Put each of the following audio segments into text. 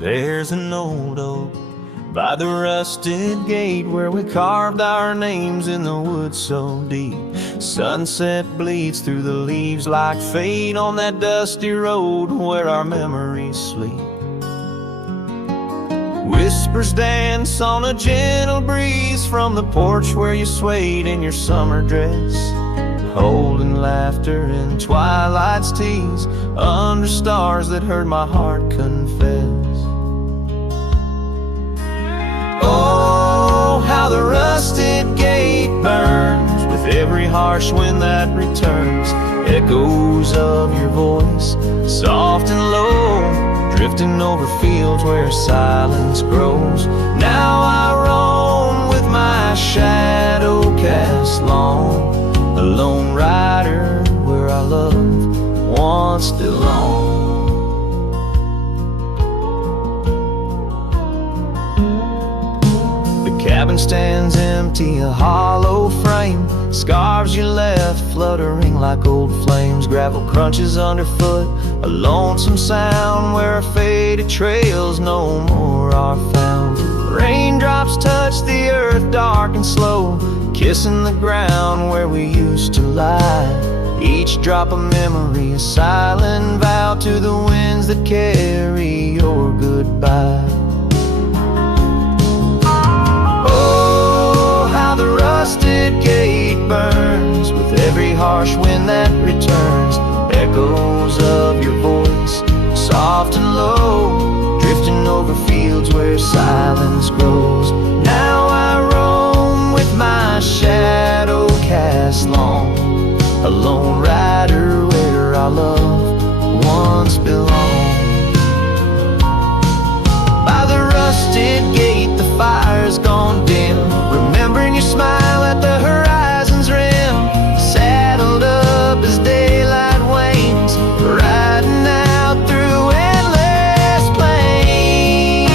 There's an old oak by the rusted gate where we carved our names in the wood so deep. Sunset bleeds through the leaves like fate on that dusty road where our memories sleep. Whispers dance on a gentle breeze from the porch where you swayed in your summer dress, holding laughter in twilight's tease under stars that heard my heart confess. Oh, how the rusted gate burns with every harsh wind that returns. Echoes of your voice, soft and low, drifting over fields where silence grows. Now I roam with my shadow cast long, a lone rider where our love once belonged. The cabin stands empty, a hollow frame, scarves you left fluttering like old flames. Gravel crunches underfoot, a lonesome sound where our faded trails no more are found. Raindrops touch the earth dark and slow, kissing the ground where we used to lie. Each drop of memory a silent vow to the winds that carry your goodbye. Oh, how the rusted gate burns with every harsh wind that returns. Echoes of your voice, soft and low, drifting over fields where silence grows. Now I roam with my shadow cast long, a lone rider where our love once belonged. By the rusted gate the fire's gone dim, remembering your smile at the horizon's rim. Saddled up as daylight wanes, riding out through endless plain.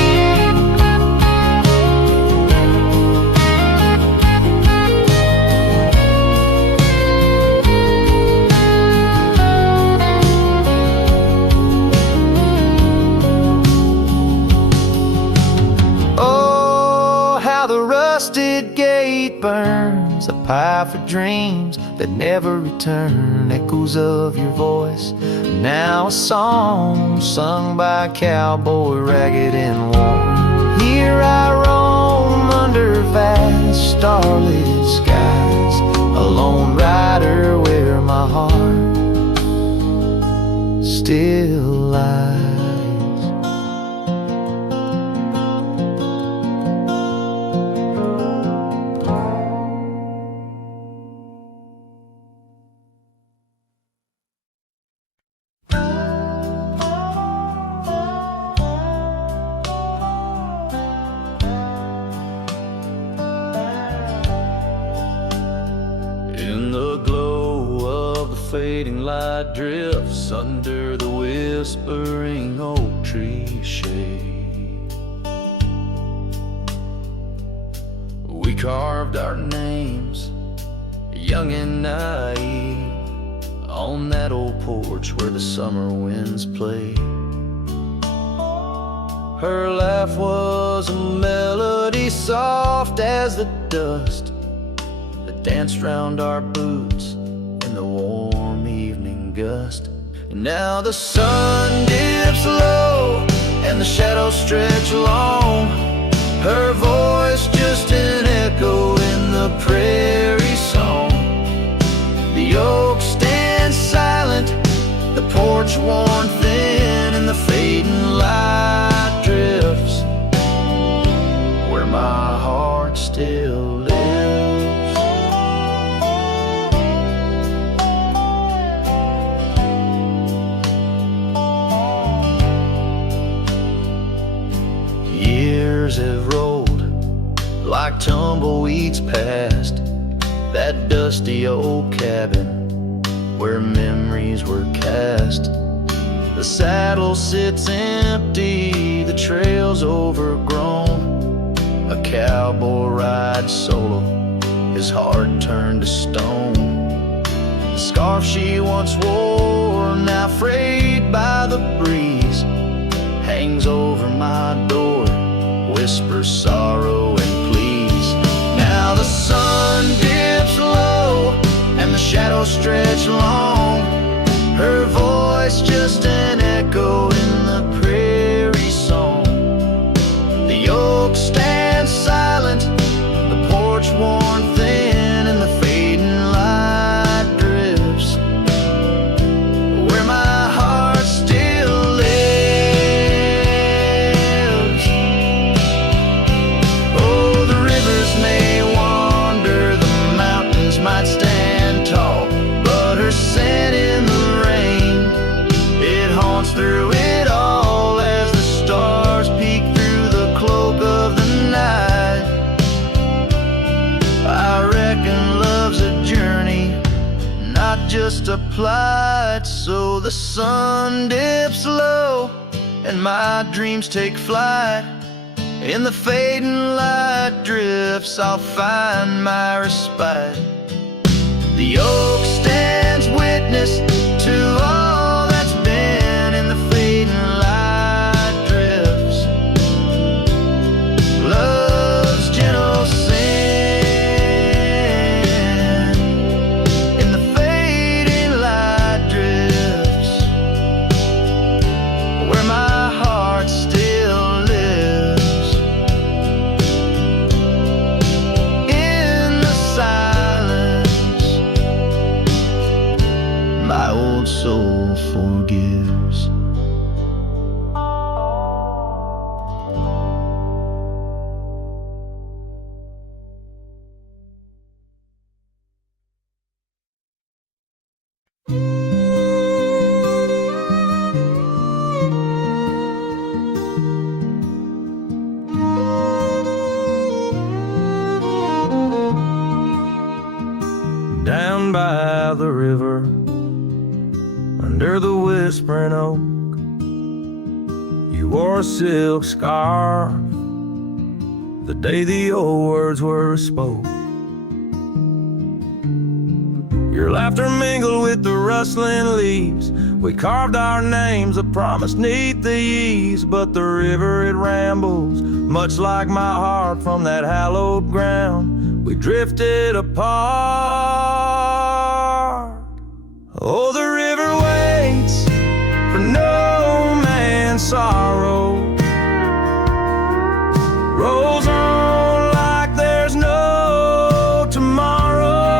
Oh, how the rusted gate burns, a pyre for dreams that never return. Echoes of your voice, now a song sung by a cowboy ragged and worn. Here I roam under vast starlit skies, a lone rider where my heart still lies. In the glow of the fading light drifts under the whispering oak tree shade. We carved our names, young and naive, on that old porch where the summer winds played. Her laugh was a melody soft as the dust that danced round our boots in the warm evening gust. And now the sun dips low and the shadows stretch long, her voice just an echo in the prairie song. The oak stands silent, the porch worn thin, and the fading light drifts where my heart still lives. Years have rolled like tumbleweeds past that dusty old cabin where memories were cast. The saddle sits empty, the trail's overgrown. A cowboy rides solo, his heart turned to stone. The scarf she once wore, now frayed by the breeze, hangs over my door, whispers sorrow and please. Now the sun dips low and the shadows stretch long, her voice just an echo in the prairie song. The oak stands silent, the porch worn thin, and the fading light drifts where my heart still lives. Oh, the rivers may wander, the mountains might stand tall, but her scent in the rain, it haunts through it all as the stars peek through the cloak of the night. I reckon love's a journey, not just a plight. So the sun dips low and my dreams take flight. In the fading light drifts I'll find my respite. The oak stands witness to all that's been. In the fading light drifts love's gentle sin. In the fading light drifts where my heart still lives. In the silence my old soul forgives. Down by the river, under the whispering oak, you wore a silk scarf the day the old words were spoke. Your laughter mingled with the rustling leaves. We carved our names, a promise neath the eaves. But the river, it rambles, much like my heart from that hallowed ground. We drifted apart. Oh, the river waits for no man's sorrow, rolls on like there's no tomorrow.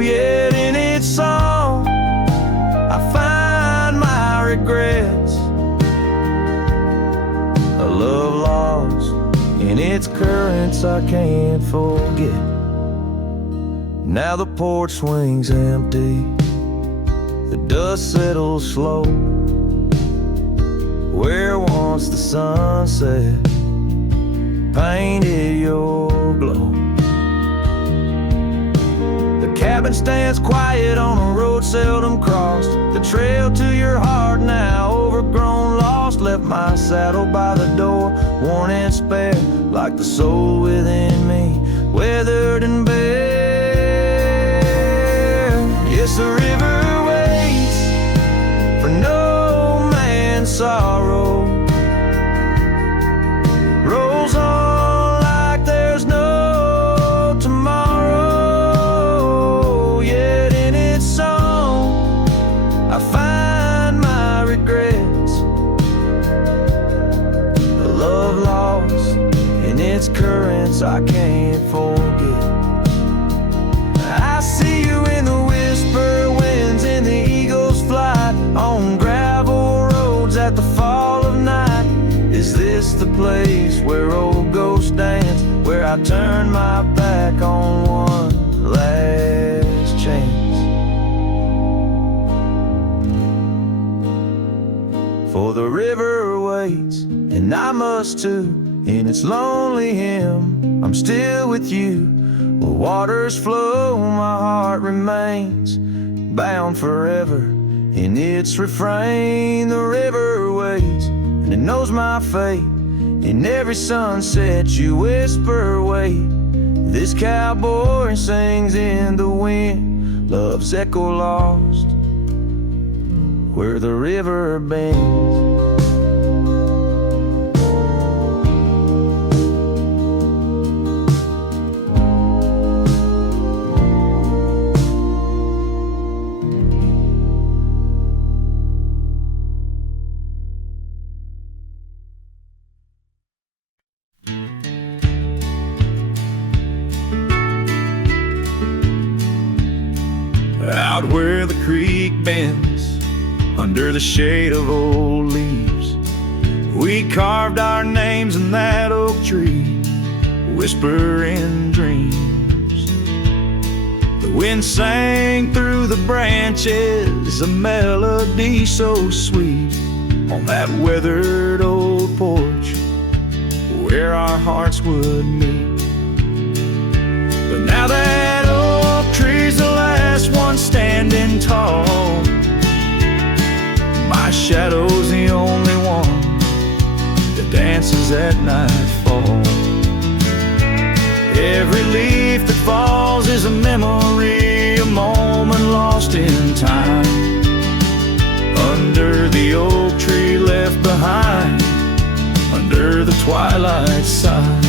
Yet in its song I find my regrets, a love lost in its currents I can't forget. Now the porch swings empty, the dust settles slow, where once the sunset painted your glow. The cabin stands quiet on a road seldom crossed. The trail to your heart now overgrown, lost. Left my saddle by the door, worn and spare, like the soul within me, weathered and bare. Yes, the river waits for no man's sorrow, rolls on like there's no tomorrow. Yet in its song I find my regrets, a love lost in its currents I can't forget. I see you in the whisper winds, in the eagle's flight, on gravel roads at the fall of night. Is this the place where old ghosts dance, where I turn my back on one last chance? For the river waits, and I must too. In its lonely hymn, I'm still with you. Where waters flow, my heart remains bound forever in its refrain. The river waits, and it knows my fate. In every sunset you whisper, wait. This cowboy sings in the wind, love's echo lost where the river bends. Out where the creek bends, under the shade of old leaves, we carved our names in that oak tree, whispering dreams. The wind sang through the branches, a melody so sweet, on that weathered old porch where our hearts would meet. But now that oak tree's the last one standing tall, my shadow's the only one that dances at nightfall. Every leaf that falls is a memory, a moment lost in time, under the oak tree left behind, under the twilight side.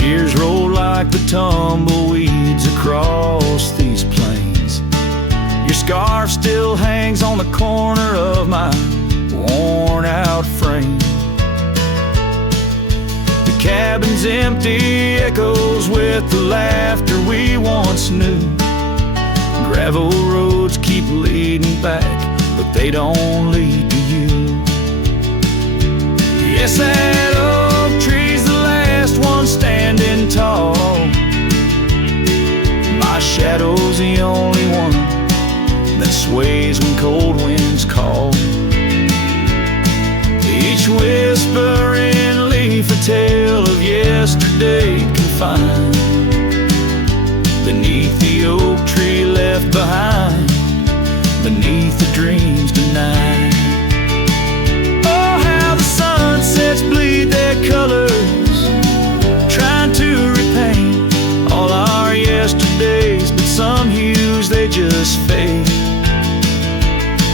Years roll like the tumbleweeds across these plains. Your scarf still hangs on the corner of my worn out frame. The cabin's empty, echoes with the laughter we once knew. Gravel roads keep leading back, but they don't lead to you. Yes, that oak tree's the last one standing tall, my shadow's the only one that sways when cold winds call. Each whispering leaf a tale of yesterday confined, beneath the oak tree left behind, beneath the dreams denied. Oh, how the sunsets bleed their colors, trying to repaint all our yesterdays, but some hues they just fade.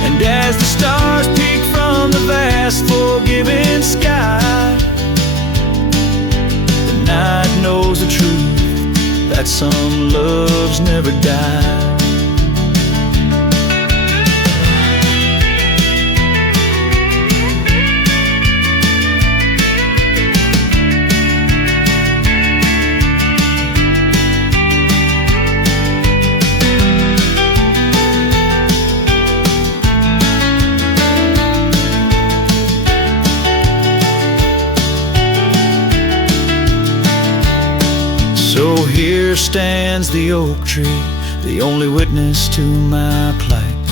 And as the stars peek from the vast forgiving sky, the night knows the truth, that some loves never die. So here stands the oak tree, the only witness to my plight,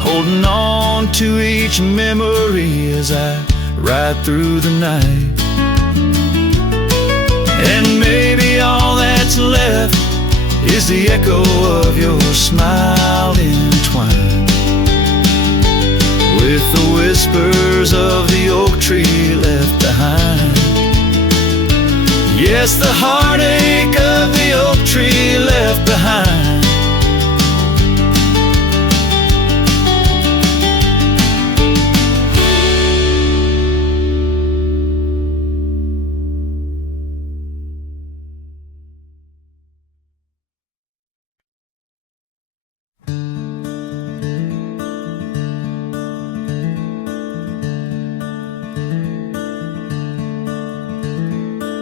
holding on to each memory as I ride through the night. And maybe all that's left is the echo of your smile entwined with the whispers of the oak tree left behind. Yes, the heartache of the oak tree left behind.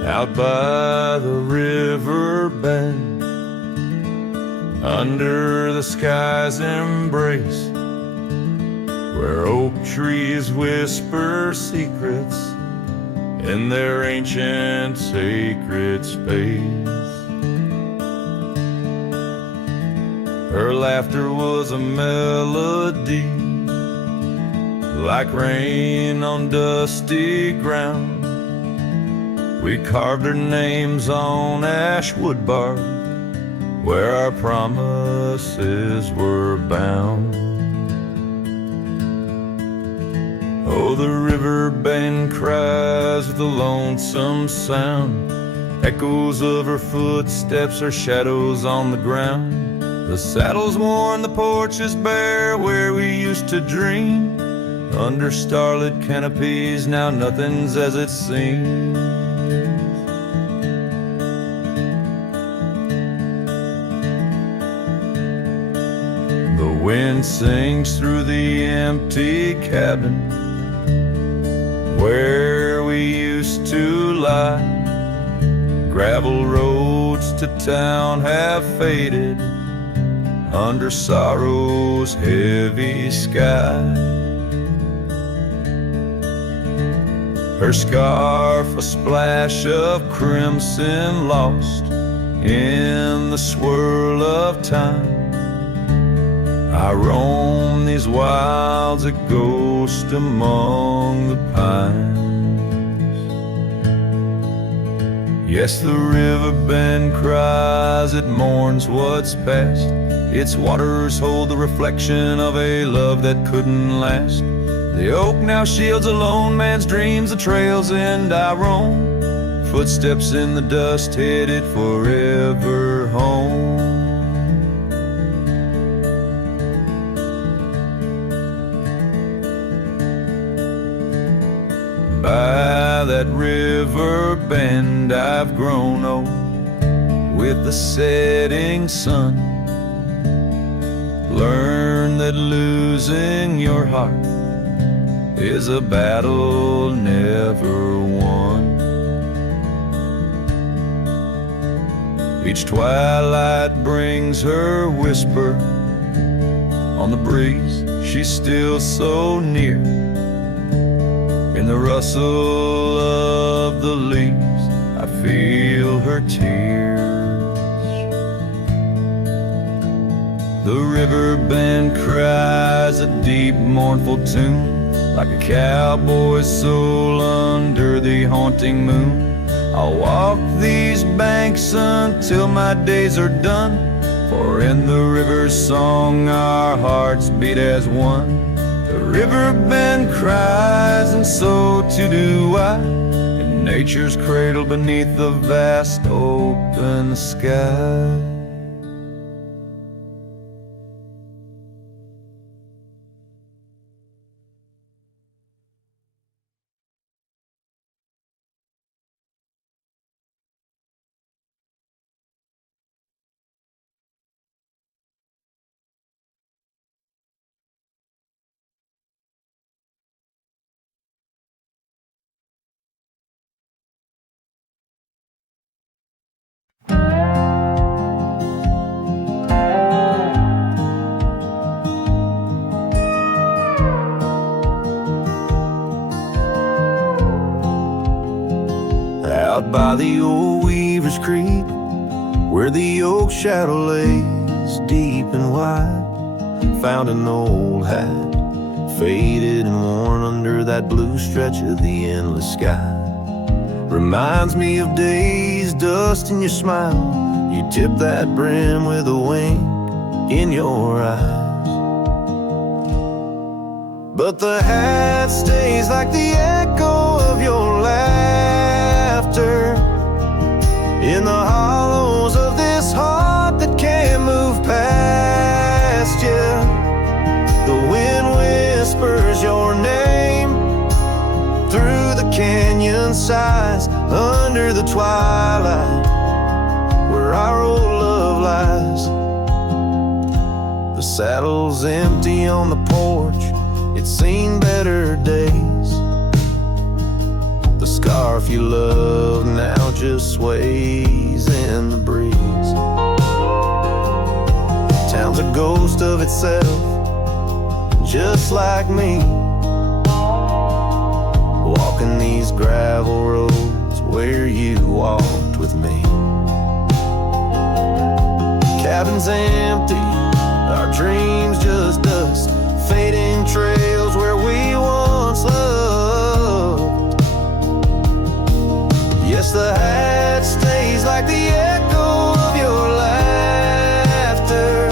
Out by the river bend, under the sky's embrace, where oak trees whisper secrets in their ancient sacred space. Her laughter was a melody, like rain on dusty ground. We carved our names on ash wood bark, where our promises were bound. Oh, the river bend cries with a lonesome sound, echoes of her footsteps, her shadows on the ground. The saddle's worn, the porch is bare, where we used to dream. Under starlit canopies, now nothing's as it seems. The wind sings through the empty cabin, where we used to lie. gravel roads to town have faded under sorrow's heavy sky. Her scarf a splash of crimson lost in the swirl of time. I roam these wilds a ghost among the pines. Yes, the river bend cries, it mourns what's past. Its waters hold the reflection of a love that couldn't last. The oak now shields a lone man's dreams, the trails end I roam, footsteps in the dust headed forever home. By that river bend I've grown old with the setting sun. Learn that losing your heart is a battle never won. Each twilight brings her whisper on the breeze. She's still so near. In the rustle of the leaves, I feel her tears. The river bend cries a deep, mournful tune, like a cowboy's soul under the haunting moon. I'll walk these banks until my days are done, for in the river's song our hearts beat as one. The river bend cries, and so too do I, in nature's cradle beneath the vast open sky. Out by the old Weaver's Creek, where the oak shadow lays deep and wide, found an old hat, faded and worn under that blue stretch of the endless sky. Reminds me of days, dust in your smile. You tip that brim with a wink in your eyes. But the hat stays like the echo of your laughter in the hollows of this heart that can't move past you. The wind whispers your name through the canyon sighs, under the twilight where our old love lies. The saddle's empty on the porch, it's seen better days. The scarf you love now just sways in the breeze. Town's a ghost of itself, just like me, walking these gravel roads where you walked with me. Cabin's empty, our dreams just dust, fading trails where we once loved. Yes, the hat stays like the echo of your laughter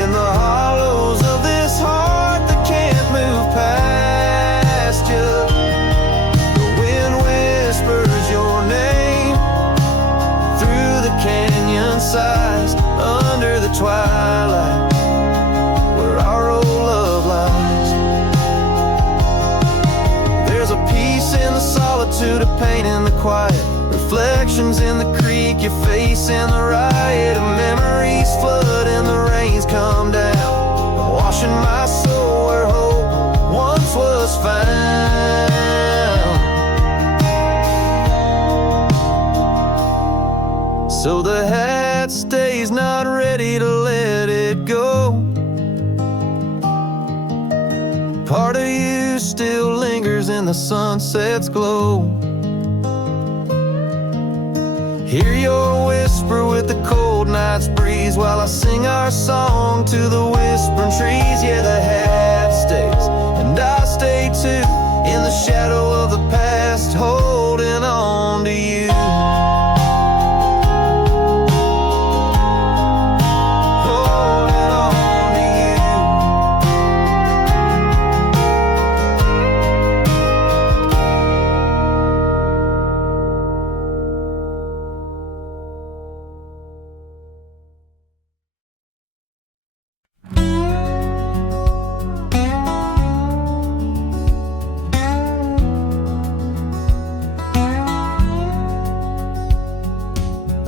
in the hollows of this heart that can't move past you. The wind whispers your name through the canyon sighs, under the twilight where our old love lies. There's a peace in the solitude, a pain in the quiet, reflections in the creek, your face in the riot of memories flood and the rains come down, washing my soul where hope once was found. so the hat stays not ready to let it go. Part of you still lingers in the sunset's glow. Hear your whisper with the cold night's breeze, while I sing our song to the whispering trees. Yeah, the hat stays, and I stay too, in the shadow of the past, holding on to you. Holding on to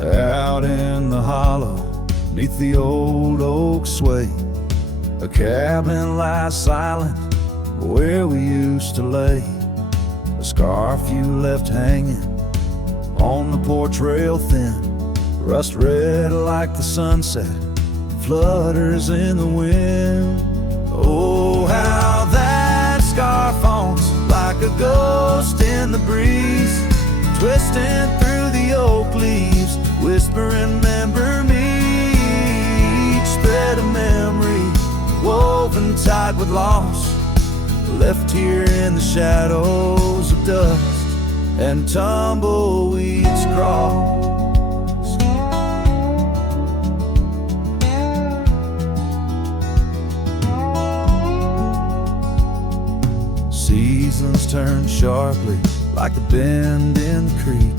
Out in the hollow, neath the old oak sway, a cabin lies silent where we used to lay. A scarf you left hanging on the porch rail thin, rust red like the sunset, flutters in the wind. Oh, how that scarf haunts like a ghost in the breeze, twisting through the oak leaves, whispering, remember me. Each thread of memory, woven tight with loss, left here in the shadows of dust and tumbleweeds cross. Seasons turn sharply like the bend in the creek.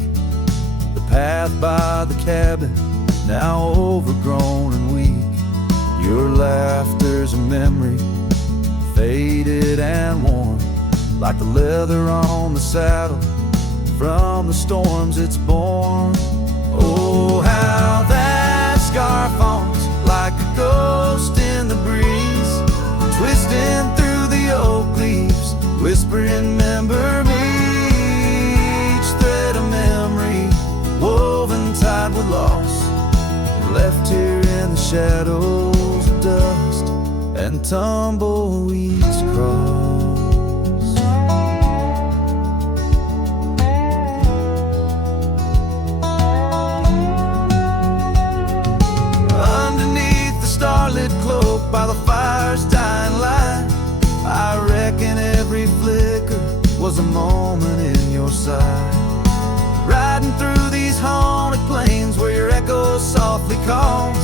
The path by the cabin, now overgrown and weak. Your laughter's a memory, faded and worn, like the leather on the saddle, from the storms it's born. Oh, how that scarf haunts like a ghost in the breeze, twisting through the oak leaves, whispering, remember me. Each thread of memory, woven tight with loss, left here in the shadows of dust and tumbleweeds cross. Underneath the starlit cloak, by the fire's dying light, I reckon every flicker was a moment in your sight. Riding through these haunted plains where your echo softly calls,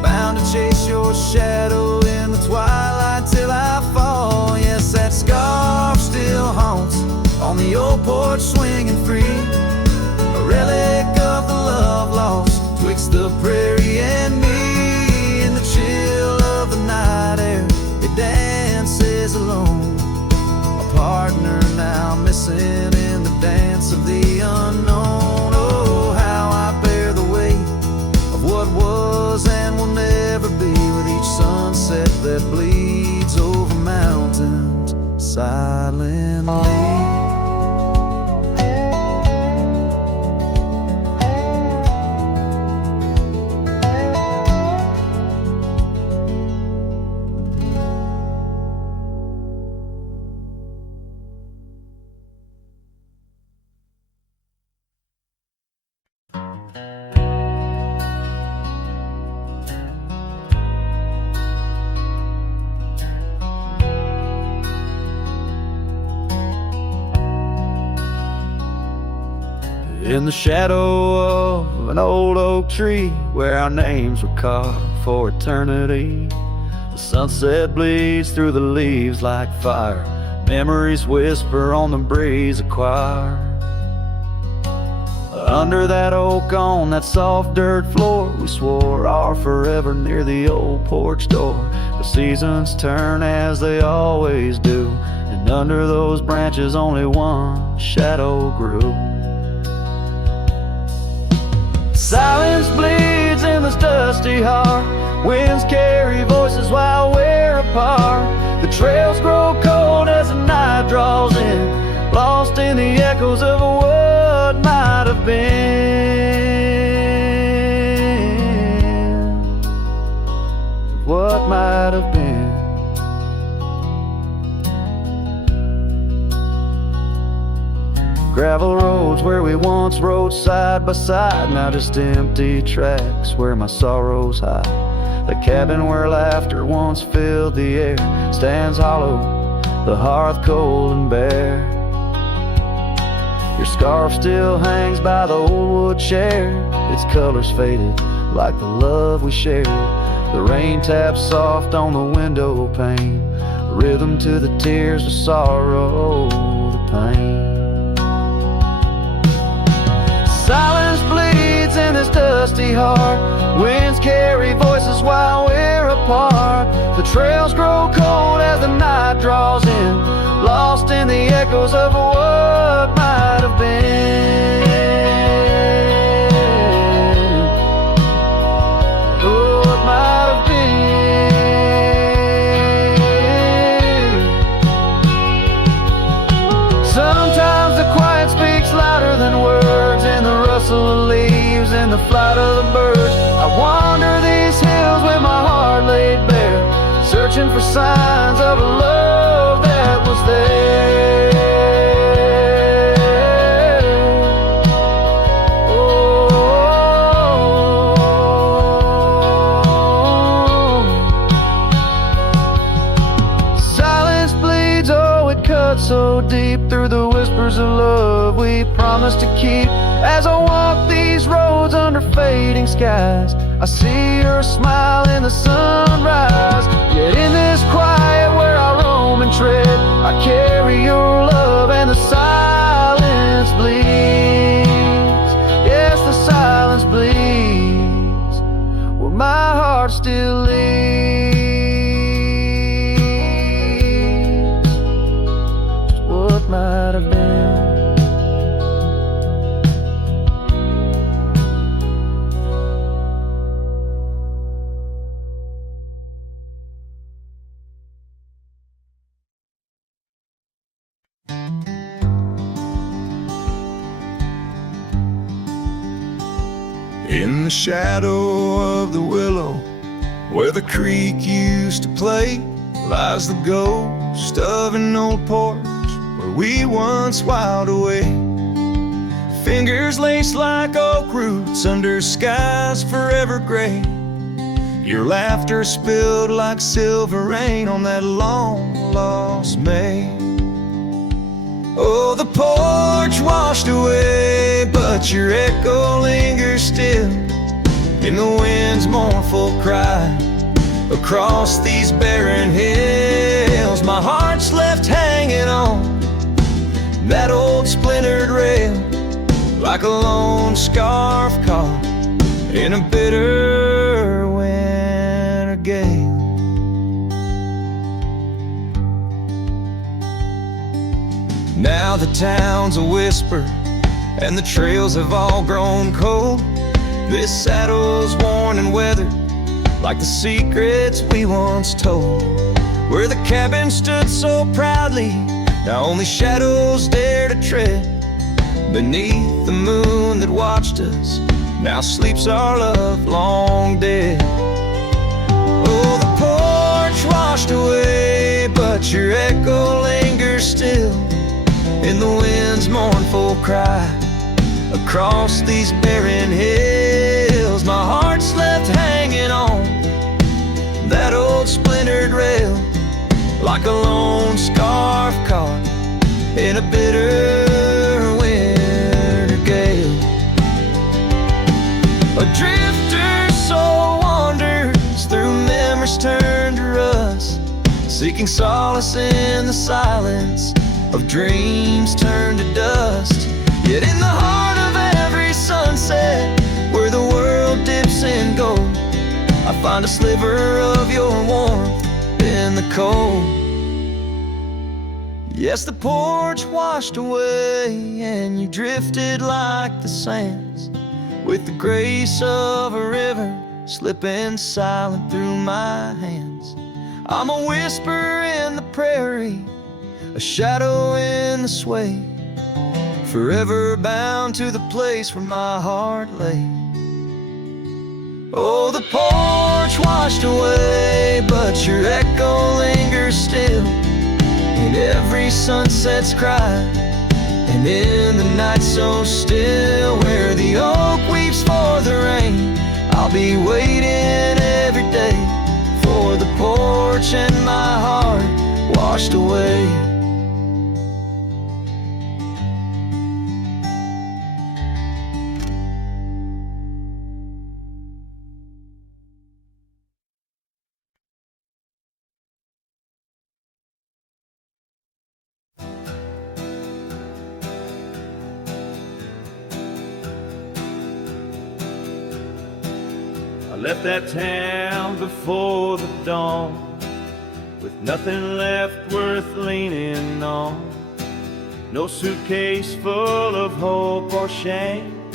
bound to chase your shadow in the twilight till I fall. Yes, that scarf still haunts on the old porch, swinging free, a relic of the love lost twixt the prairie and me. In the chill of the night air, it dances alone, a partner now missing in the dance of the unknown. Oh, how I bear the weight of what was and will never be, with each sunset that bleeds over mountains silently. In the shadow of an old oak tree, where our names were carved for eternity, the sunset bleeds through the leaves like fire. Memories whisper on the breeze, a choir. Under that oak, on that soft dirt floor, we swore our forever near the old porch door. The seasons turn as they always do, and under those branches only one shadow grew. Silence bleeds in this dusty heart, winds carry voices while we're apart. The trails grow cold as the night draws in, lost in the echoes of what might have been. roads where we once rode side by side, now just empty tracks where my sorrows hide. The cabin where laughter once filled the air stands hollow, the hearth cold and bare. Your scarf still hangs by the old wood chair, its colors faded like the love we shared. The rain taps soft on the window pane, rhythm to the tears of sorrow, the pain. Silence bleeds in this dusty heart, winds carry voices while we're apart. The trails grow cold as the night draws in, lost in the echoes of what might have been. Oh, what might have been. Sometimes the quiet speaks louder than words, in the rustle of leaves, in the flight of the birds. I wander these hills with my heart laid bare, searching for signs of a love that was there. Oh, silence bleeds, oh, it cuts so deep through the whispers of love we promised to keep. As I walk these roads under fading skies, I see your smile in the sunrise. Yet in this quiet where I roam and tread, I carry your love and the silence bleeds. Yes, the silence bleeds where my heart still leaves. Just what might have been. In the shadow of the willow, where the creek used to play, lies the ghost of an old porch where we once whiled away. Fingers laced like oak roots under skies forever gray. Your laughter spilled like silver rain on that long-lost May. Oh, the porch washed away, but your echo lingers still in the wind's mournful cry across these barren hills. My heart's left hanging on that old splintered rail, like a lone scarf caught in a bitter winter gale. Now the town's a whisper and the trails have all grown cold. This saddle's worn and weathered like the secrets we once told. Where the cabin stood so proudly, now only shadows dare to tread. Beneath the moon that watched us, now sleeps our love long dead. Oh, the porch washed away, but your echo lingers still in the wind's mournful cry across these barren hills. My heart's left hanging on that old splintered rail, like a lone scarf caught in a bitter winter gale. A drifter soul wanders through memories turned to rust, seeking solace in the silence of dreams turned to dust. Yet in the heart of every sunset, where the world dips in gold, I find a sliver of your warmth in the cold. Yes, the porch washed away and you drifted like the sands, with the grace of a river slipping silent through my hands. I'm a whisper in the prairie, a shadow in the sway, forever bound to the place where my heart lay. Oh, the porch washed away, but your echo lingers still in every sunset's cry, And in the night so still, where the oak weeps for the rain, I'll be waiting every day for the porch and my heart washed away. I left that town before the dawn, with nothing left worth leaning on. No suitcase full of hope or shame,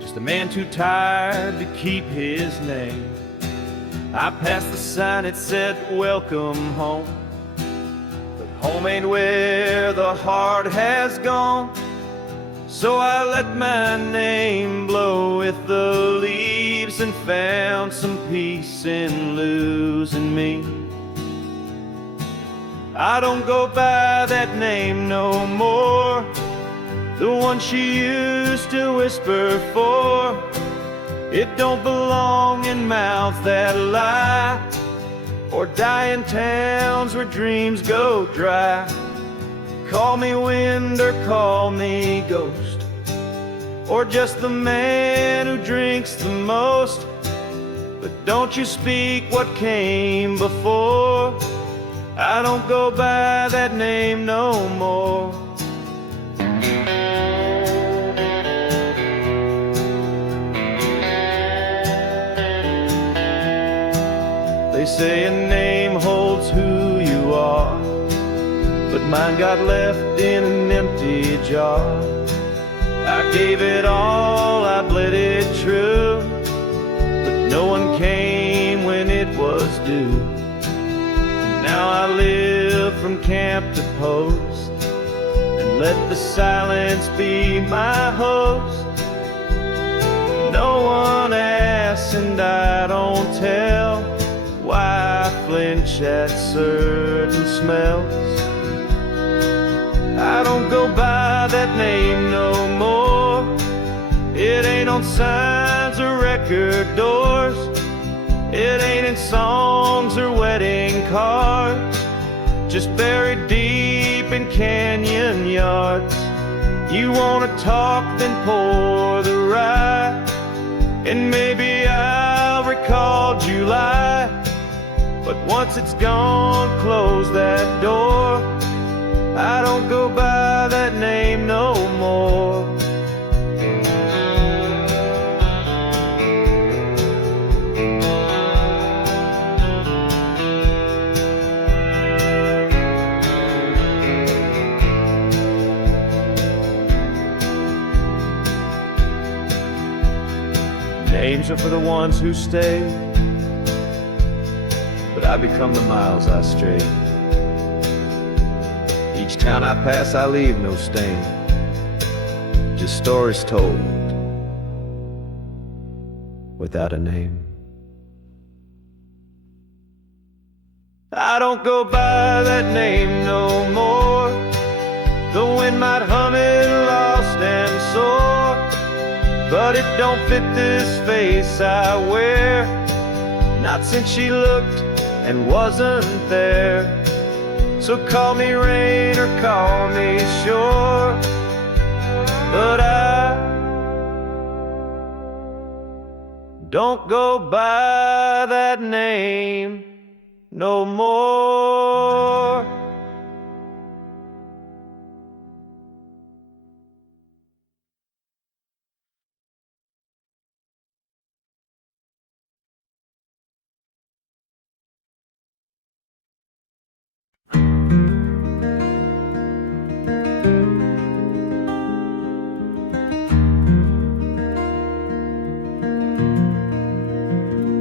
just a man too tired to keep his name. I passed the sign that said welcome home, but home ain't where the heart has gone. So I let my name blow with the leaves and found some peace in losing me. I don't go by that name no more, the one she used to whisper for. It don't belong in mouths that lie, or die in towns where dreams go dry. Call me wind or call me ghost, or just the man who drinks the most. But don't you speak what came before. I don't go by that name no more. They say a name holds who you are, but mine got left in an empty jar. I gave it all, I bled it true, but no one came when it was due. Now I live from camp to post, and let the silence be my host. No one asks and I don't tell why I flinch at certain smells. I don't go by that name no more. It ain't on signs or record doors. It ain't in songs or wedding cards, just buried deep in canyon yards. You wanna talk, then pour the rye, and maybe I'll recall July. But once it's gone, close that door. I don't go by that name no more. Names are for the ones who stay, but I become the miles I stray. Each town I pass, I leave no stain, just stories told without a name. I don't go by that name no more. The wind might hum it lost and sore, but it don't fit this face I wear, not since she looked and wasn't there. So call me rain or call me shore, but I don't go by that name no more.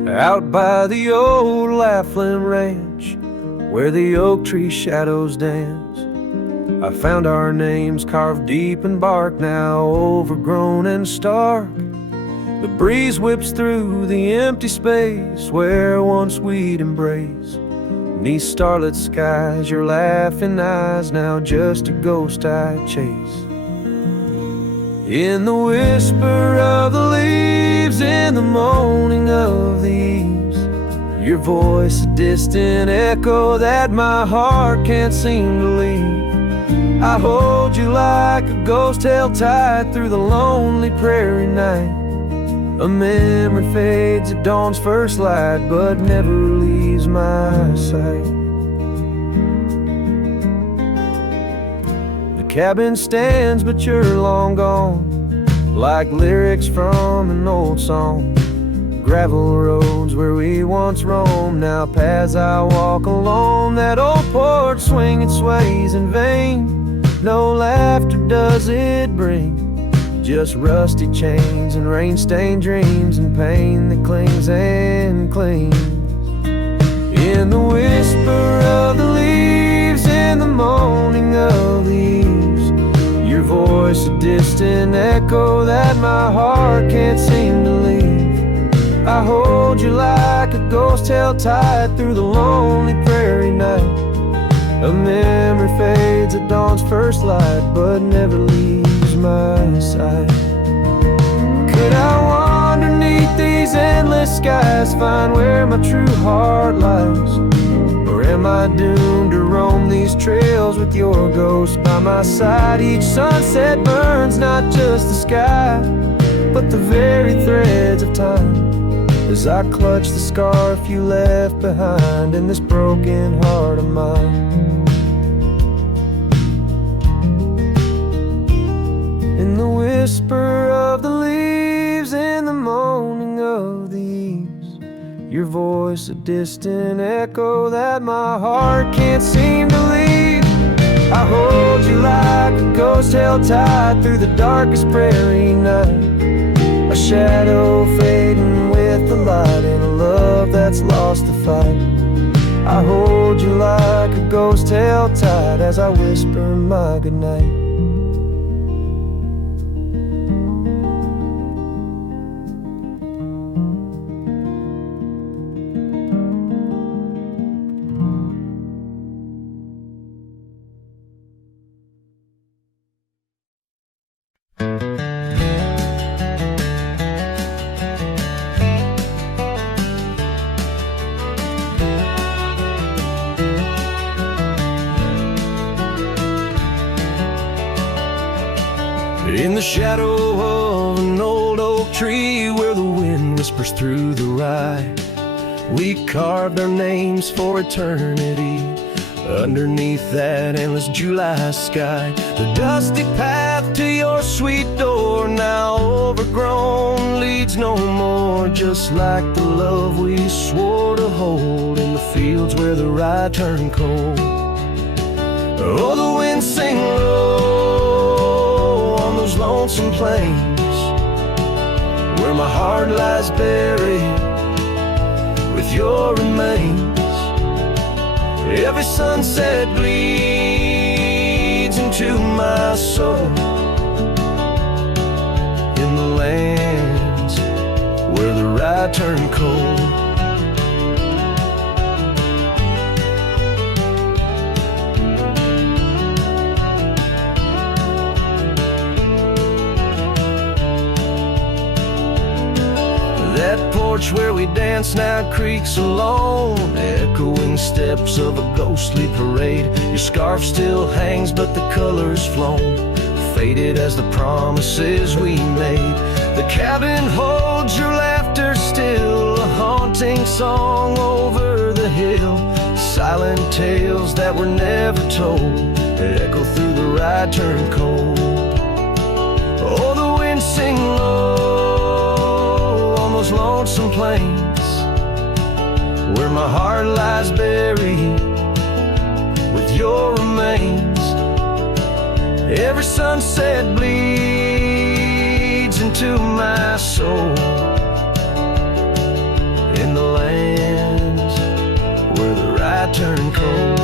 Out by the old Laughlin Ranch, where the oak tree shadows dance, I found our names carved deep in bark, now overgrown and stark. The breeze whips through the empty space where once we'd embrace. Beneath starlit skies, your laughing eyes, now just a ghost I chase. In the whisper of the leaves, in the moaning of the eaves, your voice a distant echo that my heart can't seem to leave. I hold you like a ghost held tight through the lonely prairie night. A memory fades at dawn's first light, but never leaves my sight. The cabin stands, but you're long gone, like lyrics from an old song. Gravel roads where we once roamed, now paths I walk alone. That old porch swing, it sways in vain. No laughter does it bring, just rusty chains and rain-stained dreams and pain that clings and clings. In the whisper of the leaves, in the moaning of the eaves, your voice a distant echo that my heart can't seem to leave. I hold you like a ghost held tight through the lonely prairie night. A memory fades at dawn's first light, but never leaves my sight. Could I wander beneath these endless skies, find where my true heart lies? Or am I doomed to roam these trails with your ghost by my side? Each sunset burns not just the sky, but the very threads of time, as I clutch the scarf you left behind in this broken heart of mine. In the whisper of the leaves, in the moaning of the eaves, your voice a distant echo that my heart can't seem to leave. I hold you like a ghost held tight through the darkest prairie night. A shadow fading with the light in a love that's lost the fight. I hold you like a ghost held tight as I whisper my goodnight. In the shadow of an old oak tree where the wind whispers through the rye, we carved our names for eternity underneath that endless July sky. The dusty path to your sweet door, now overgrown, leads no more, just like the love we swore to hold in the fields where the rye turned cold. Oh, the wind sing low on those lonesome plains where my heart lies buried with your remains. Every sunset bleeds into my soul in the lands where the rye turned cold. That porch where we dance now creaks alone, echoing steps of a ghostly parade. Your scarf still hangs but the color's flown, faded as the promises we made. The cabin holds your laughter still, a haunting song over the hill. Silent tales that were never told, echo through the rye turned cold. Oh, the wind sing low those lonesome plains where my heart lies buried with your remains. Every sunset bleeds into my soul in the lands where the rye turned cold.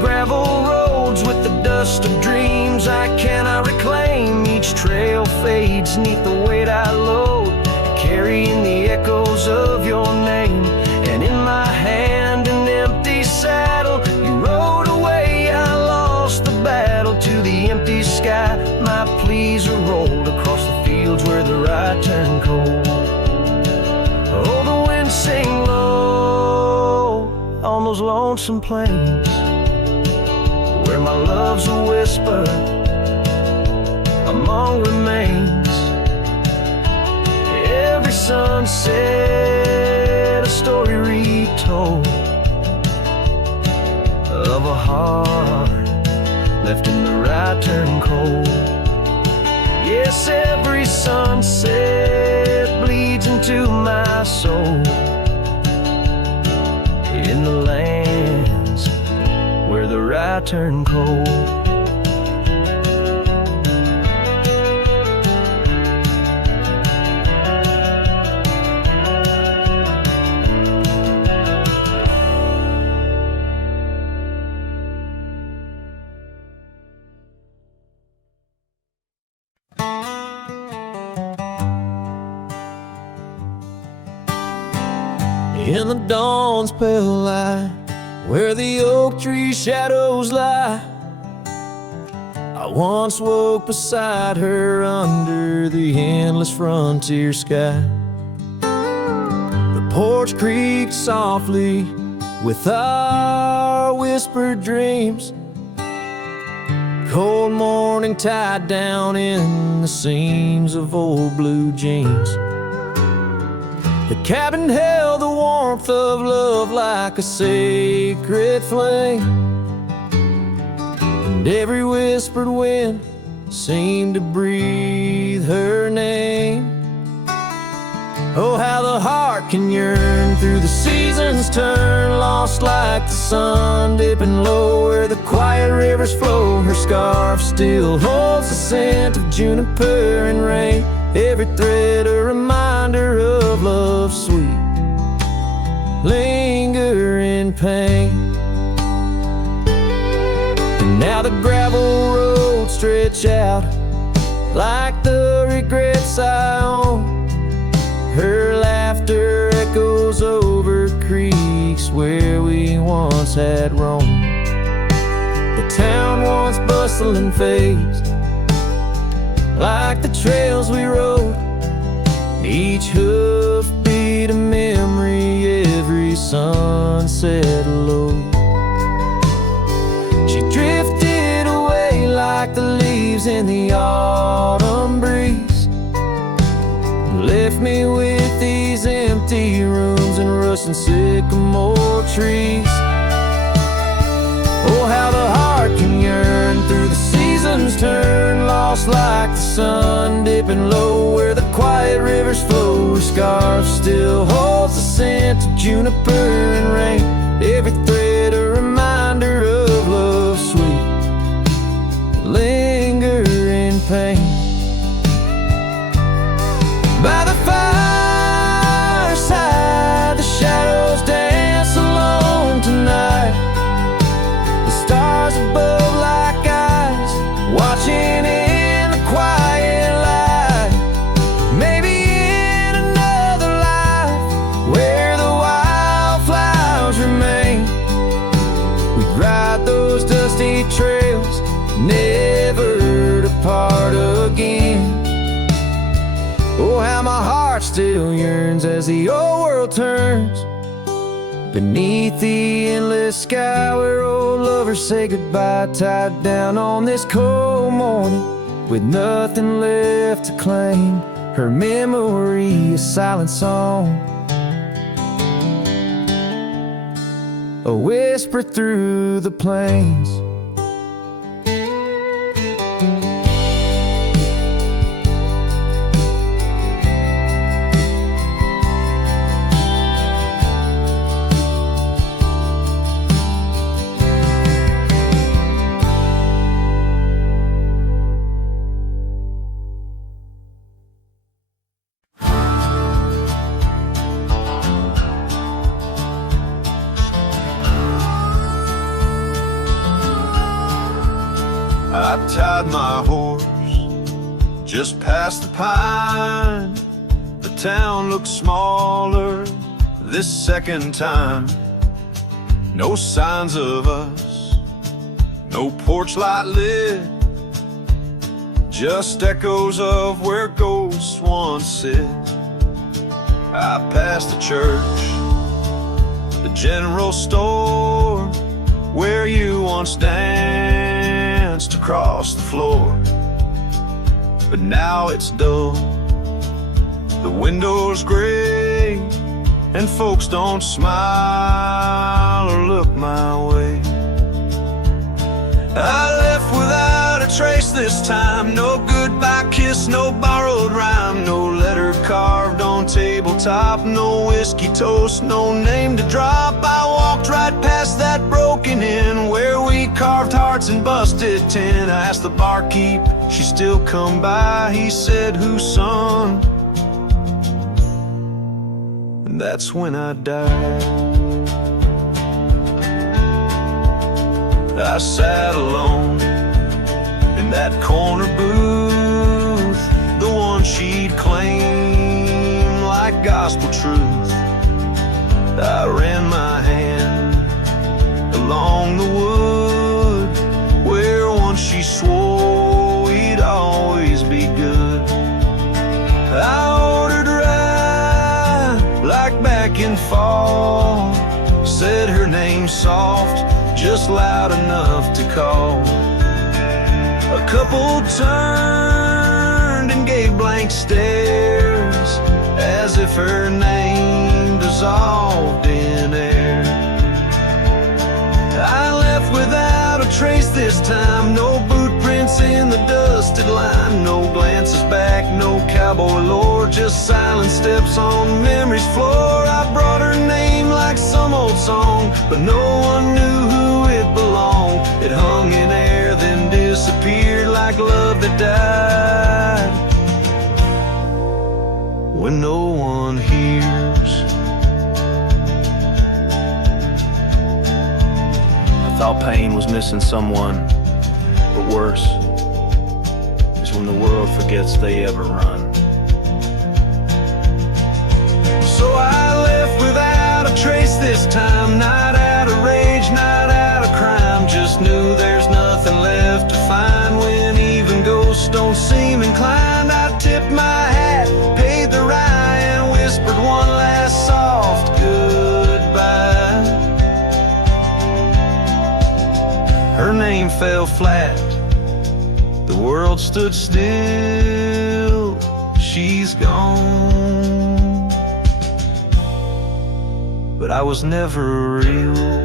Gravel roads with the dust of dreams I cannot reclaim. Each trail fades fades neath the weight I load, carrying the echoes of your name. And in my hand an empty saddle, you rode away, I lost the battle. To the empty sky my pleas are rolled, across the fields where the ride turned cold. Oh, the wind sing low on those lonesome plains, where my love's a whisper among remains. Every sunset a story retold of a heart left in the right turn cold. Yes, every sunset bleeds into my soul, in the lands where the right turn cold. In the dawn's pale light, where the oak tree shadows lie, I once woke beside her under the endless frontier sky. The porch creaked softly with our whispered dreams, cold morning tied down in the seams of old blue jeans. The cabin held the warmth of love like a sacred flame, and every whispered wind seemed to breathe her name. Oh, how the heart can yearn through the seasons turn, lost like the sun dipping low where the quiet rivers flow. Her scarf still holds the scent of juniper and rain, every thread a reminder of love's sweet lingering pain. And now the gravel roads stretch out like the regrets I own. Her laughter echoes over creeks where we once had roamed. The town once bustling fades like the trails we rode, each hoof beat a memory, every sunset low. She drifted away like the leaves in the autumn breeze, left me with these empty rooms and rusting sycamore trees. Oh, how the heart can yearn through the seasons turn, lost like the sun dipping low where the quiet rivers flow. Her scarf still holds the scent of juniper and rain, every thread a reminder of love's sweet lingering pain. By the fireside the shadows dance alone tonight, the stars above like eyes watching in the quiet light. Maybe in another life where the wildflowers remain, we'd ride those dusty trails, never to part again. Oh, how my heart still yearns as the old world turns, beneath the endless sky where old lovers say goodbye, tied down on this cold morning with nothing left to claim. Her memory a silent song, a whisper through the plains. I tied my horse Just past the pine, the town looks smaller this second time. No signs of us, no porch light lit, just echoes of where ghosts once sit. I passed the church, the general store, where you once danced across the floor. But now it's dull, the windows gray, and folks don't smile or look my way. I left without a trace this time, no goodbye kiss, no borrowed rhyme, no letter carved on tabletop, no whiskey toast, no name to drop. I walked right past that broken inn where we carved hearts and busted tin. I asked the barkeep, she still come by, he said, whose son? And that's when I died. I sat alone in that corner booth, the one she'd claim like gospel truth. I ran my hand along the wood where once she swore we'd always be good. I ordered rye like back in fall, said her name soft, just loud enough to call. A couple turned and gave blank stares as if her name dissolved in air. I left without a trace this time, no boot prints in the dusted line, no glances back, no cowboy lore, just silent steps on memory's floor. I brought her name like some old song, but no one knew who it belonged. It hung in air, then disappeared like love that died when no one hears. I thought pain was missing someone, but worse is when the world forgets they ever run. So I left without a trace this time, not out of rage, not out of crime, just knew there's nothing left to find when even ghosts don't seem inclined. I tipped my hat, paid the rye, and whispered one last soft goodbye. Her name fell flat, the world stood still, she's gone, but I was never real.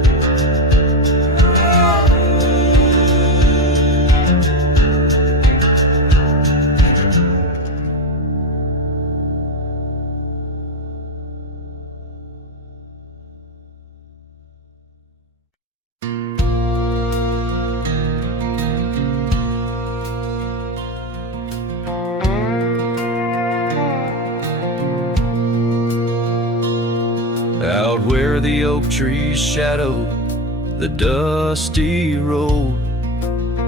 Out where the oak trees shadow the dusty road,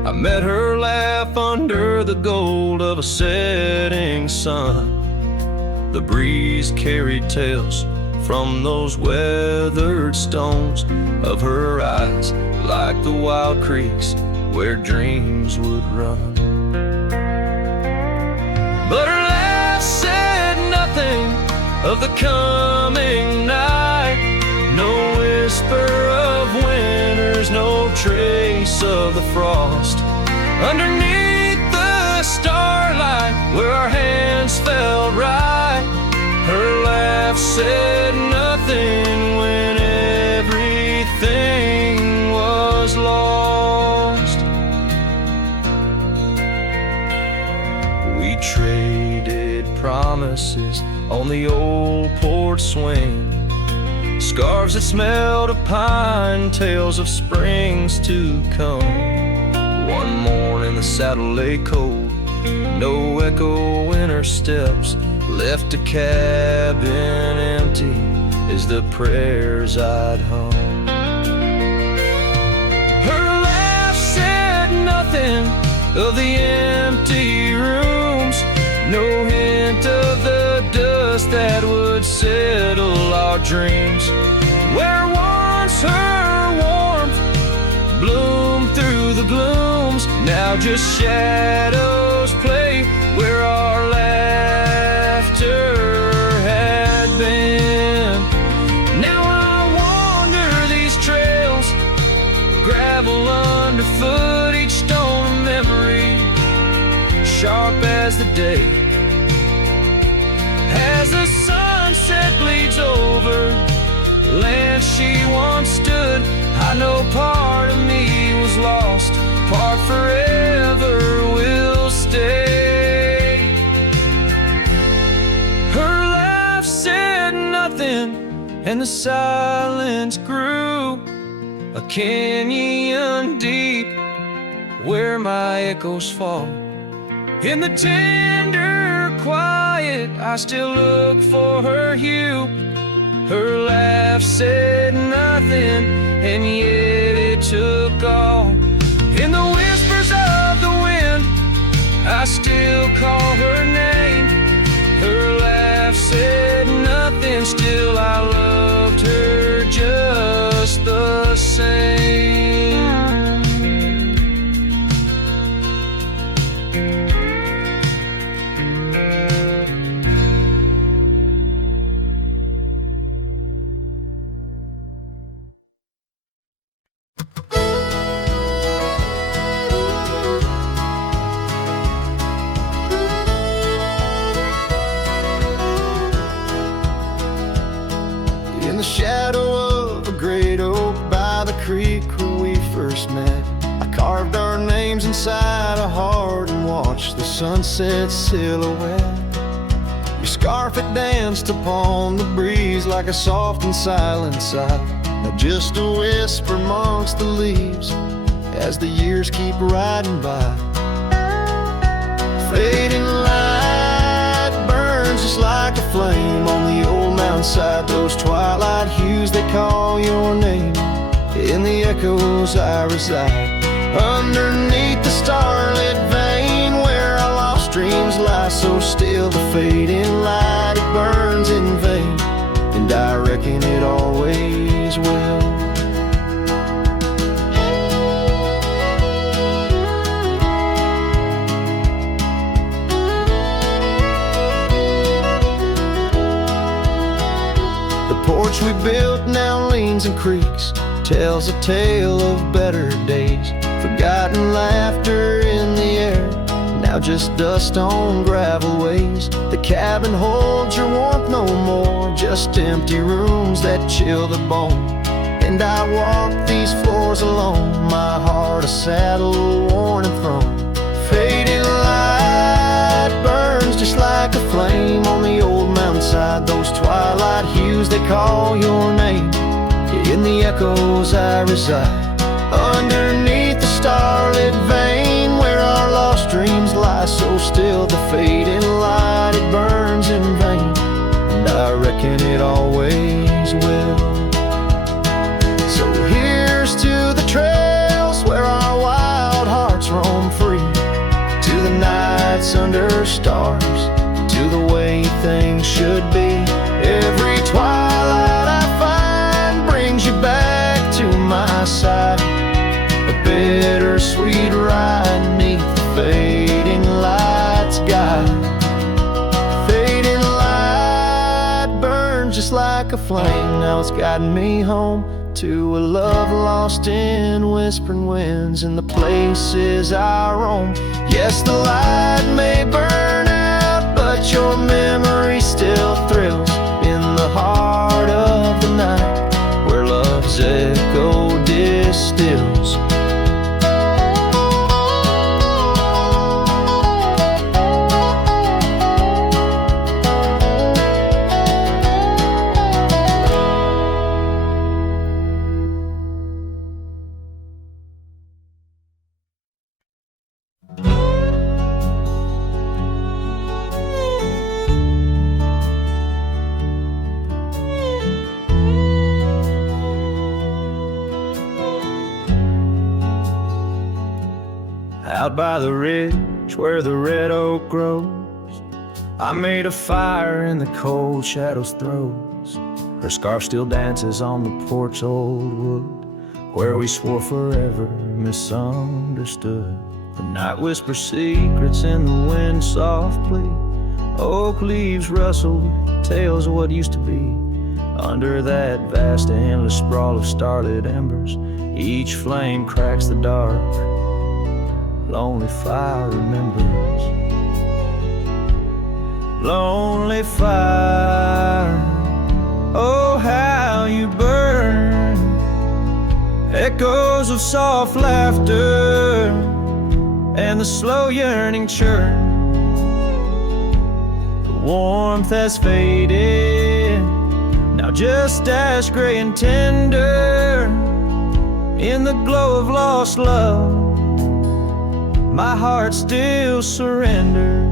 I met her laugh under the gold of a setting sun. The breeze carried tales from those weathered stones of her eyes, like the wild creeks where dreams would run. But her laugh said nothing of the coming night, no whisper of winters, no trace of the frost. Underneath the starlight where our hands felt right, her laugh said nothing when everything was lost. We traded promises on the old porch swing, scarves that smelled of pine, tales of springs to come. One morning the saddle lay cold, no echo in her steps, left a cabin empty as the prayers I'd hung. Her laugh said nothing of the empty rooms No hint of the dust that would settle our dreams. Where once her warmth bloomed through the glooms, now just shadows play where our laughter had been. Now I wander these trails, gravel underfoot, each stone a memory, sharp as the day. As the sunset bleeds over land she once stood, I know part of me was lost, part forever will stay. Her laugh said nothing, and the silence grew a canyon deep where my echoes fall. In the tender quiet, I still look for her hue. Her laugh said nothing, and yet it took all. In the whispers of the wind, I still call her name. Her laugh said nothing, still I loved her just the same. In the shadow of a great oak by the creek where we first met, I carved our names inside a heart and watched the sunset silhouette. Your scarf had danced upon the breeze like a soft and silent sigh, now just a whisper amongst the leaves as the years keep riding by. Fading light burns just like a flame on the old mountainside, those twilight hues they call your name. In the echoes I reside, underneath the starlit vein where our lost dreams lie so still. The fading light, it burns in vain, and I reckon it always will. The porch we built now leans and creaks, tells a tale of better days. Forgotten laughter in the air, now just dust on gravel ways. The cabin holds your warmth no more, just empty rooms that chill the bone. And I walk these floors alone, my heart a saddle worn and thrown. Fading light burns just like a flame on the old mountainside, those twilight hues they call your name. In the echoes I reside, underneath the starlit vein where our lost dreams lie so still. The fading light, it burns in vain, and I reckon it always will. So here's to the trails where our wild hearts roam free, to the nights under stars, to the way things should be. Every twilight I find brings you back to my side, a bittersweet ride neath the fading light's guide. Fading light burns just like a flame, now it's guiding me home to a love lost in whispering winds in the places I roam. Yes, the light may burn out, but your memory still thrills in the heart of the night where love's echo distills. Out by the ridge where the red oak grows, I made a fire in the cold shadow's throes. Her scarf still dances on the porch old wood, where we swore forever, misunderstood. The night whispers secrets in the wind softly. Oak leaves rustle, tales of what used to be. Under that vast endless sprawl of starlit embers, each flame cracks the dark. Lonely fire remembers. Lonely fire, oh how you burn. Echoes of soft laughter and the slow yearning churn. The warmth has faded, now just ash gray and tender. In the glow of lost love, my heart still surrenders.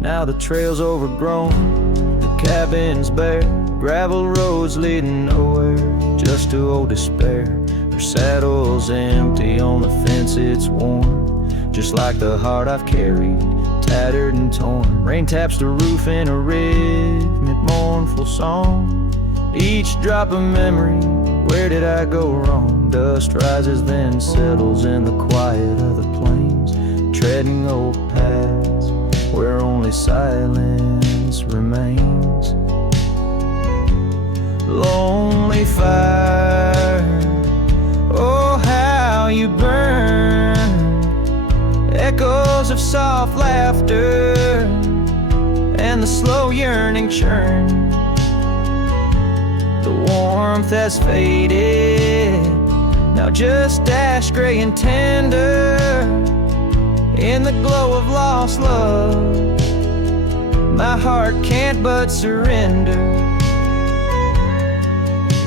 Now the trail's overgrown, the cabin's bare, gravel roads leading nowhere, just to old despair. Her saddle's empty, on the fence it's worn, just like the heart I've carried, tattered and torn. Rain taps the roof in a rhythmic, mournful song. Each drop of memory, where did I go wrong? Dust rises then settles in the quiet of the plains, treading old paths where only silence remains. Lonely fire, oh how you burn. Echoes of soft laughter and the slow yearning churn. The warmth has faded, now just ash gray and tender. In the glow of lost love, my heart can't but surrender.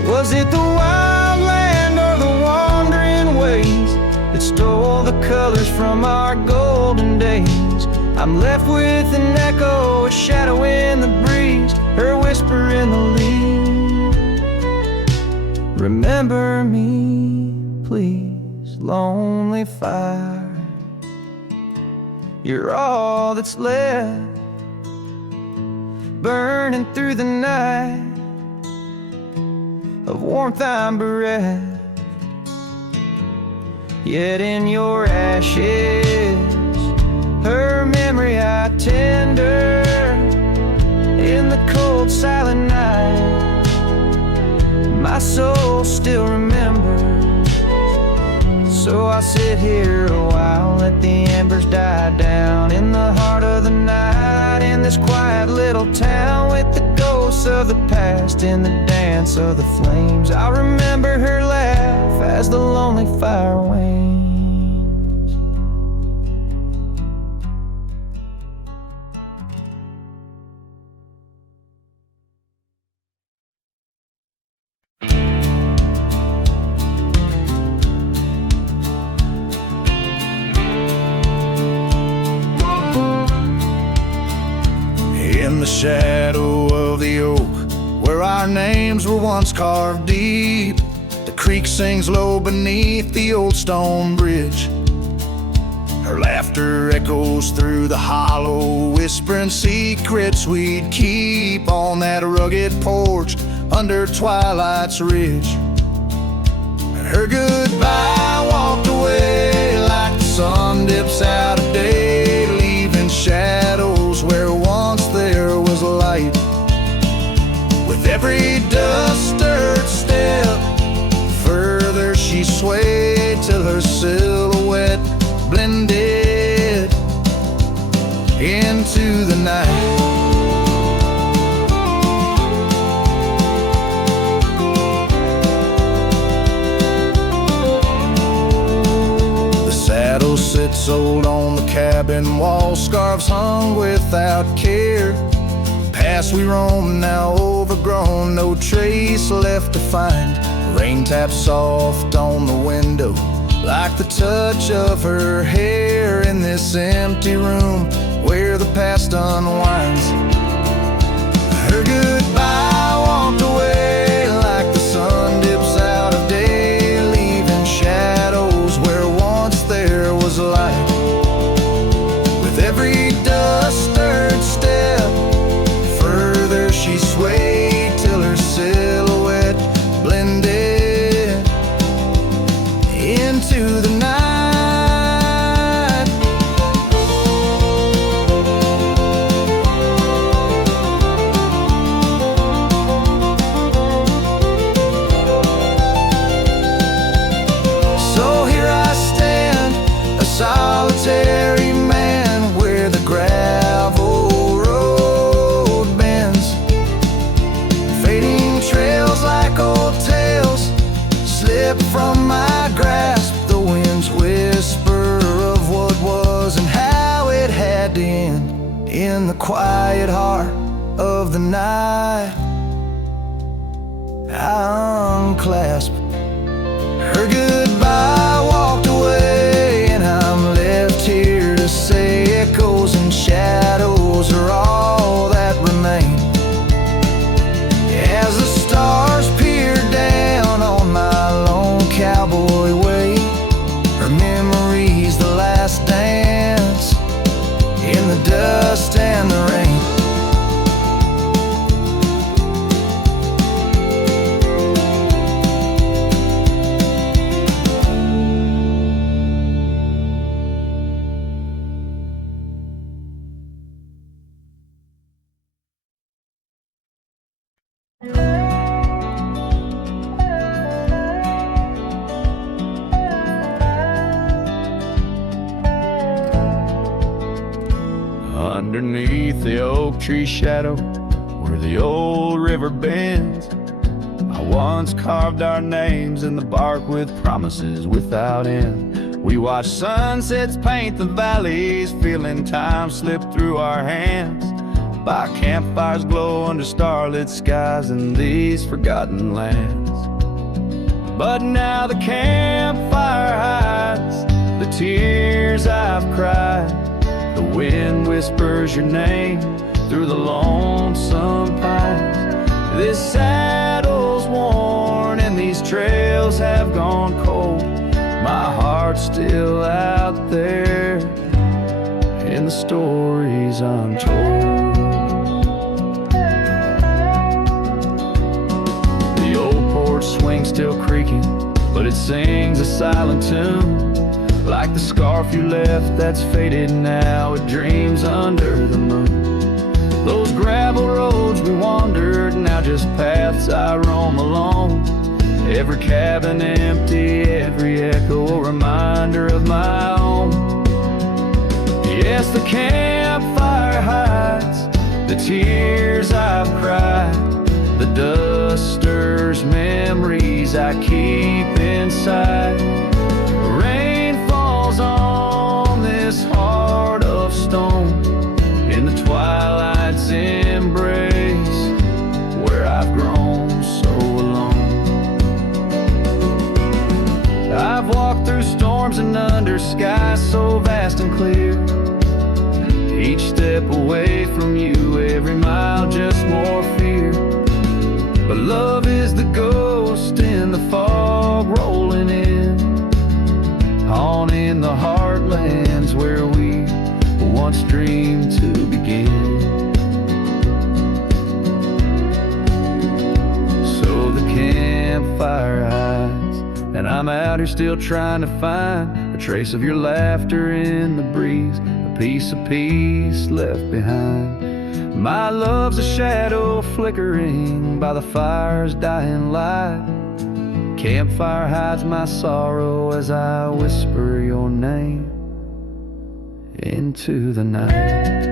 Was it the wild land or the wandering ways that stole the colors from our golden days? I'm left with an echo, a shadow in the breeze, her whisper in the leaves. Remember me, please, lonely fire. You're all that's left, burning through the night. Of warmth I'm bereft, yet in your ashes, her memory I tender. In the cold silent night, my soul still remembers. So I sit here a while, let the embers die down. In the heart of the night, in this quiet little town, with the ghosts of the past in the dance of the flames, I remember her laugh as the lonely fire wanes. In the shadow of the oak, where our names were once carved deep, the creek sings low beneath the old stone bridge. Her laughter echoes through the hollow, whispering secrets we'd keep on that rugged porch under twilight's ridge. Her goodbye walked away like the sun dips out of day, leaving shadows where once there was light. With every dust-stirred step, further she swayed till her silhouette blended into the night. The saddle sits old on the cabin wall, scarves hung without care. Past we roam, now overgrown, no trace left to find. Rain taps soft on the window, like the touch of her hair in this empty room where the past unwinds. Her goodbye walked away like the sun dips out of day, leaving shadows where once there was light. With every dust stirred slip from my grasp, the wind's whisper of what was and how it had to end. In the quiet heart of the night, I unclasped her goodbye, walked away, and I'm left here to say echoes and shadows are all that remain. As the stars peer down on my lone cowboy way, her memory's the last dance in the dust and the rain. Underneath the oak tree shadow, where the old river bends, I once carved our names in the bark with promises without end. We watched sunsets paint the valleys, feeling time slip through our hands. By campfires glow under starlit skies in these forgotten lands. But now the campfire hides the tears I've cried. The wind whispers your name through the lonesome pines. This saddle's worn and these trails have gone cold. My heart's still out there in the stories untold. The old porch swing's still creaking, but it sings a silent tune. Like the scarf you left that's faded now, it dreams under the moon. Those gravel roads we wandered, now just paths I roam alone. Every cabin empty, every echo a reminder of my own. Yes, the campfire hides the tears I've cried. The dust stirs memories I keep inside. On this heart of stone, in the twilight's embrace, where I've grown so alone. I've walked through storms and under skies so vast and clear, each step away from you, every mile just more fear. But love is the ghost in the fog rolling in, on in the heartlands where we once dreamed to begin. So the campfire hides, and I'm out here still trying to find a trace of your laughter in the breeze, a piece of peace left behind. My love's a shadow flickering by the fire's dying light. Campfire hides my sorrow as I whisper your name into the night.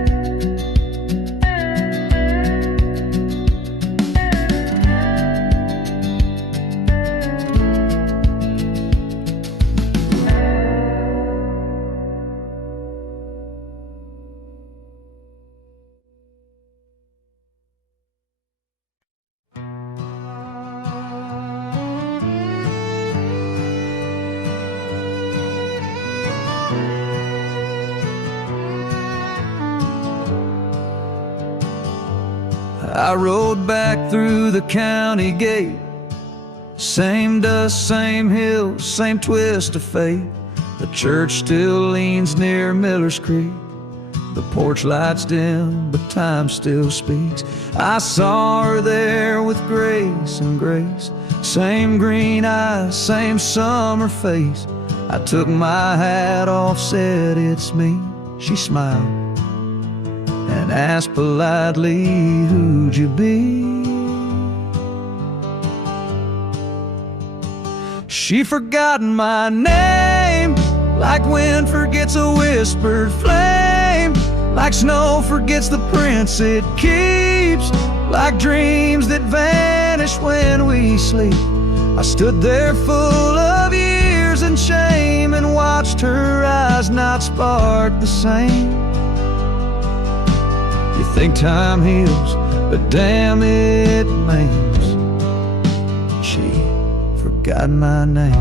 I rode back through the county gate. Same dust, same hills, same twist of fate. The church still leans near Miller's Creek. The porch lights dim, but time still speaks. I saw her there with grace and grace. Same green eyes, same summer face. I took my hat off, said it's me. She smiled and asked politely, who'd you be? She forgotten my name, like wind forgets a whispered flame, like snow forgets the prints it keeps, like dreams that vanish when we sleep. I stood there full of years and shame and watched her eyes not spark the same. You think time heals, but damn it maims. She forgot my name.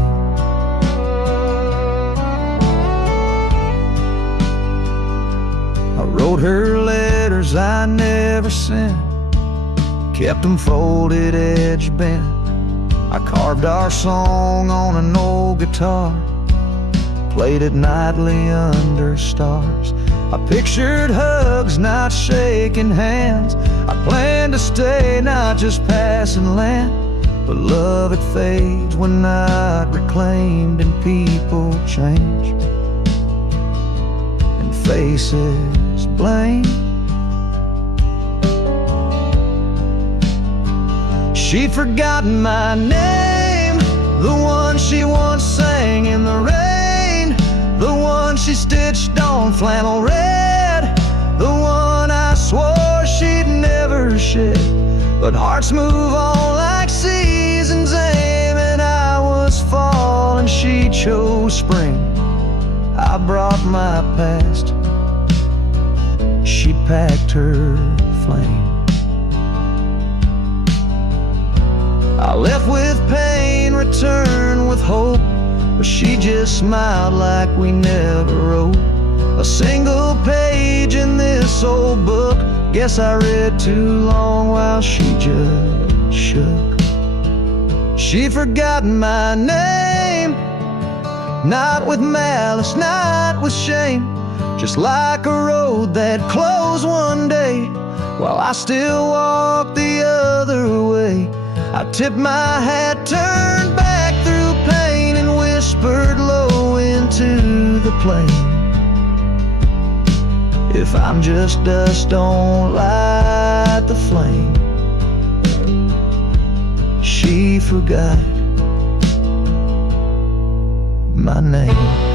I wrote her letters I never sent, kept them folded, edge bent. I carved our song on an old guitar, played it nightly under stars. I pictured hugs, not shaking hands. I planned to stay, not just passing land. But love, it fades when not reclaimed, and people change, and faces blame. She'd forgotten my name, the one she once sang in the rain, the one she stitched on flannel red, the one I swore she'd never shed. But hearts move on like seasons aim, and I was fall and she chose spring. I brought my past, she packed her flame. I left with pain, returned with hope, but she just smiled like we never wrote a single page in this old book. Guess I read too long while she just shook. She'd forgotten my name, not with malice, not with shame, just like a road that closed one day while I still walk the other way. I tipped my hat, turned back through pain, and whispered low into the plain. If I'm just dust, don't light the flame. She forgot my name.